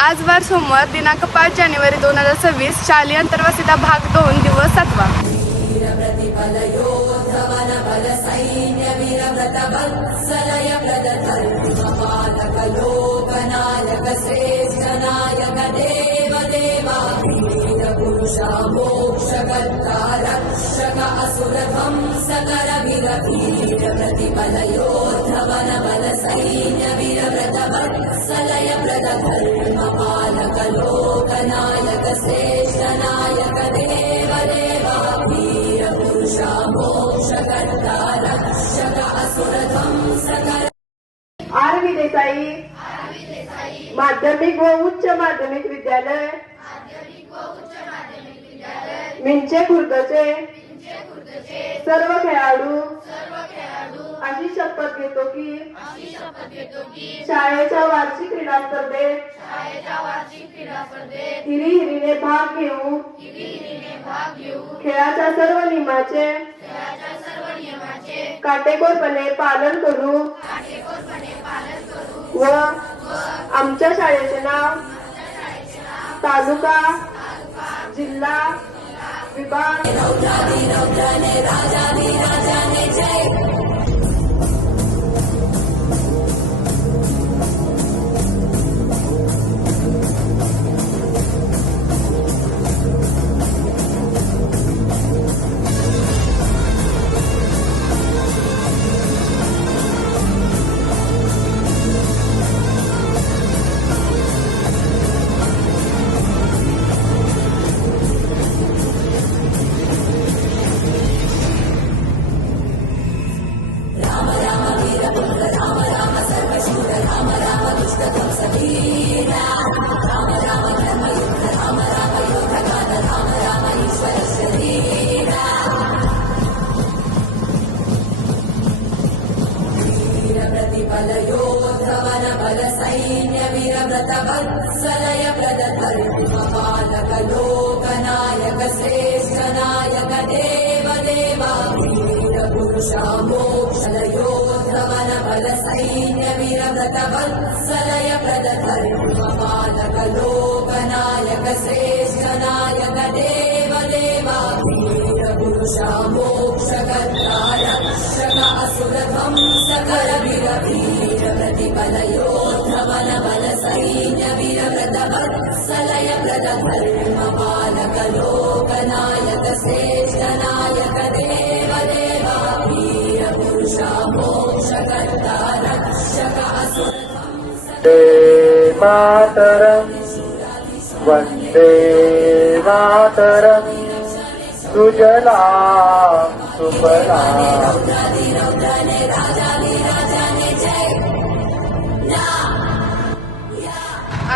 आज वार सोमवार दिनांक 5 जानेवारी 2026 शालेय अंतर्वासिता भाग 2 दिवस 7वा। आरवी देसाई माध्यमिक व उच्च माध्यमिक विद्यालय मिंचे खुर्दचे सर्व खेळाडू अशी शपथ घेतो की शाळेच्या वार्षिक क्रीडा स्पर्धेत हिरिहिरीने भाग घेऊ, खेळाच्या सर्व नियमाचे काटेकोरपणे पालन करू व आमच्या शाळेचे नाव तालुका, जिल्हा, विभाग वत्सलय प्रदधर्मपालक लोकनायक श्रेष्ठ नायक देव देवा वीर पुरुषा मोक्षयोद्धवन बल सैन्य वीर व्रत वत्सलय प्रदधर्मपालक लोकनायक श्रेष्ठ नायक देव देवा वीर पुरुषा मोक्षकर्ता रक्षक असुर ध्वंसकर वीर वीर प्रतिबल योद्धवन बल सैन्य वीर व्रत वत्सलय प्रदधर्मपालक लोकनायक श्रेष्ठ नायक देव देवा वीर पुरुषा मोक्षकर्ता रक्षक असुर वन्दे मातरम् वन्दे मातरम् सुजलां सुफलां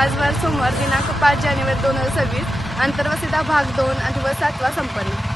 आज वार सोमवार दिनांक 5 जानेवारी 2026 अंतर्वासिता भाग 2 दिवस 7वा संपन्न।